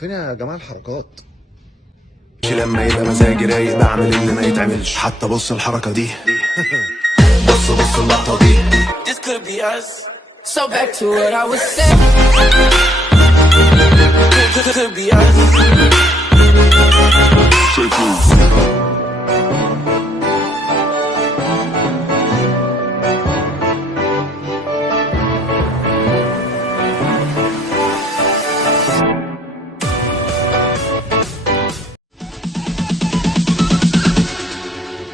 فين يا جماعه الحركات؟ لما يبقى مزاجي رايق بعمل اللي ما يتعملش، حتى بص الحركه دي بص اللقطه دي. This could be us. So back to what I was saying. Could be us.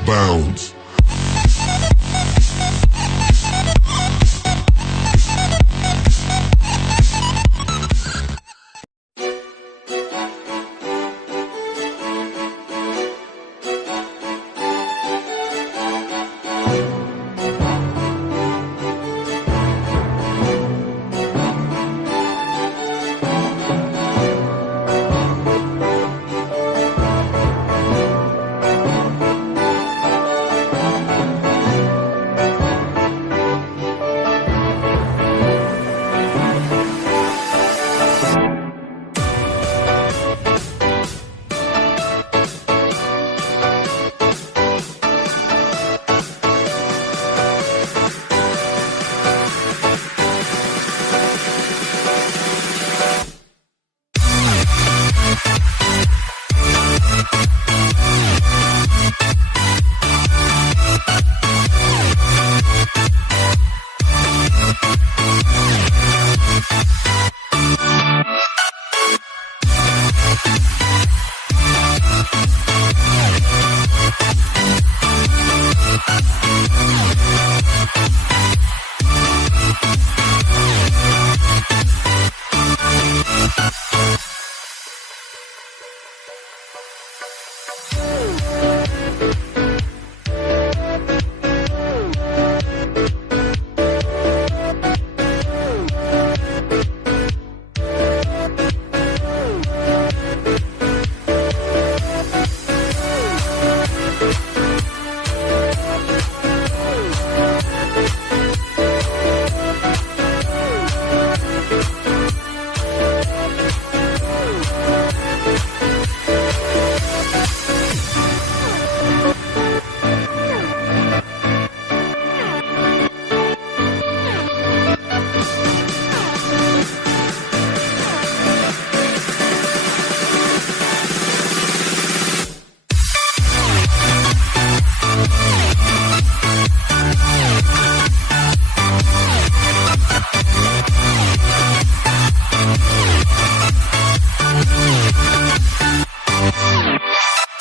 Bounds.